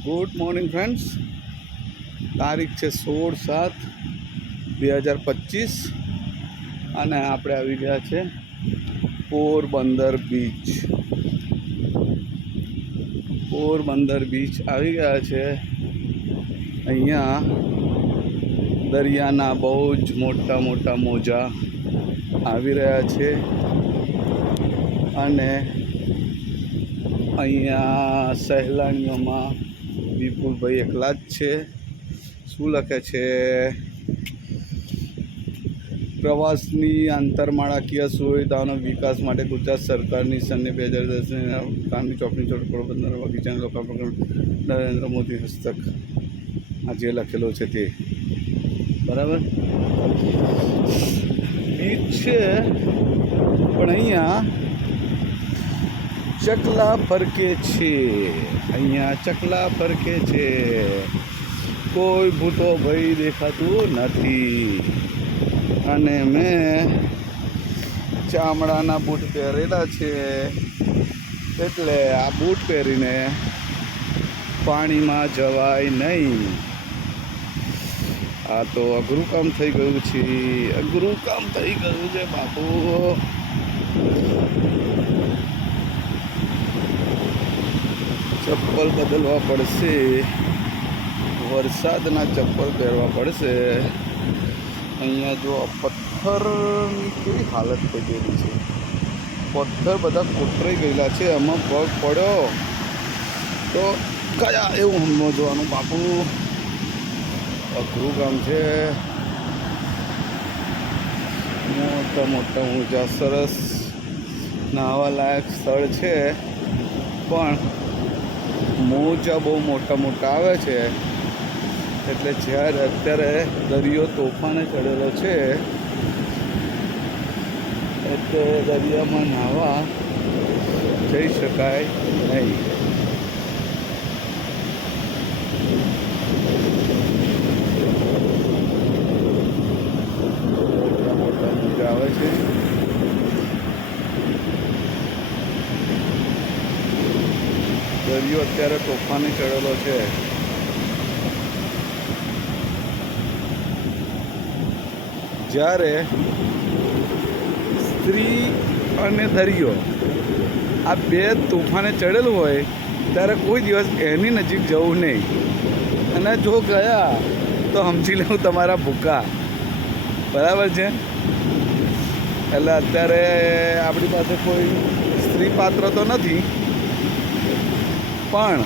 Good morning friends. તારીખ છે 16/7/2025 અને આપણે આવી ગયા છે પોરબંદર બીચ. પોરબંદર બીચ આવી ગયા છે. અહીંયા દરિયાના બહુ જ મોટા મોટા મોજા આવી રહ્યા છે અને અહીંયા સહેલાણીઓમાં વિપુલભાઈ એકલા જ છે. શું લખે છે? પ્રવાસની આંતરમાળાકીય સુવિધાઓનો વિકાસ માટે ગુજરાત સરકારની સનને 2010 કારની ચોકની ચોક પોરબંદર બગીચાના લોકાર્પણ નરેન્દ્ર મોદી હસ્તક. આ જે લખેલો છે તે બરાબર બીચ છે, પણ અહીંયા ચકલા ફરકે છે. અહીંયા ચકલા ફરકે છે. કોઈ ભૂતો ભાઈ દેખાતું નથી. અને મેં ચામડાના બૂટ પહેરેલા છે, એટલે આ બૂટ પહેરીને પાણીમાં જવાય નહીં. આ તો અઘરું કામ થઈ ગયું છે. અઘરું કામ થઈ ગયું છે બાપુ. ચપ્પલ બદલવા પડશે. વરસાદના ચપ્પલ પહેરવા પડશે. અહીંયા જો પથ્થરની કેવી હાલત થઈ ગયેલી છે. પથ્થર બધા કોતરાઈ ગયેલા છે. આમાં પગ પડ્યો તો કયા એવું સમજવાનું બાપુ. અઘરું કામ છે. મોટા મોટા ઊંચા સરસ નાહવા લાયક સ્થળ છે, પણ મોજા બહુ મોટા મોટા આવે છે. એટલે જ્યારે અત્યારે દરિયો તોફાને ચડેલો છે, એટલે દરિયામાં નાહવા જઈ શકાય નહીં. મોટા મોટા મોજા આવે છે. દરિયો અત્યારે તોફાને ચડેલો છે. જ્યારે સ્ત્રી અને દરિયો આ બે તોફાને ચડેલું હોય ત્યારે કોઈ દિવસ એની નજીક જવું નહીં. અને જો ગયા તો સમજી લેવું તમારા ભૂકા. બરાબર છે? એટલે અત્યારે આપણી પાસે કોઈ સ્ત્રી પાત્ર તો નથી, પણ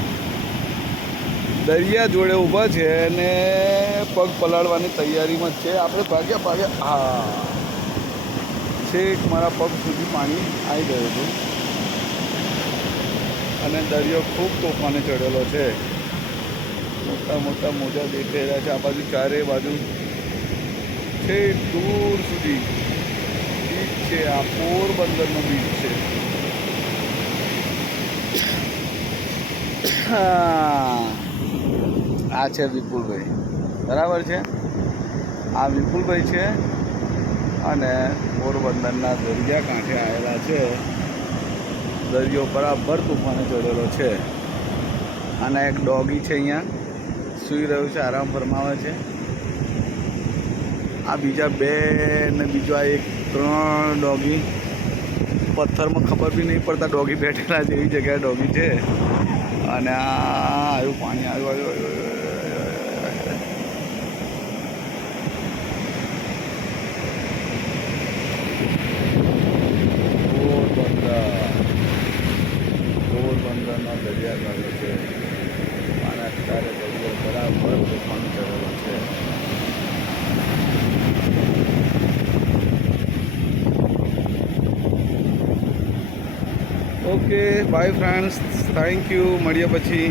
દરિયા જોડે ઊભા છે અને પગ પલાળવાની તૈયારીમાં જ છે. આપણે ભાગ્યા હા, છેક મારા પગ સુધી પાણી આવી ગયું હતું. અને દરિયો ખૂબ તોફાને ચડેલો છે. મોટા મોટા મોજા દેખાઈ રહ્યા છે આ બાજુ. ચારે બાજુ છેક દૂર સુધી બીચ છે. આ પોરબંદરનો બીચ છે. આ છે વિપુલભાઈ. બરાબર છે? આ વિપુલભાઈ છે અને પોરબંદરના દરિયા કાંઠે આવેલા છે. દરિયો બરાબર તોફાને ચડેલો છે. અને એક ડોગી છે, અહીંયા સૂઈ રહ્યું છે, આરામ ફરમાવે છે. આ બીજા બે ને બીજો આ એક 3 ડોગી પથ્થરમાં ખબર બી નહીં પડતા ડોગી બેઠેલા છે એવી જગ્યાએ ડોગી છે. અને આ આવ્યું પાણી આવ્યું. પોરબંદરના દરિયા કાંઠે છે અને અત્યારે દરિયો બરાબર તોફાન ચડેલો છે. Okay bye friends, thank you. મળીએ પછી.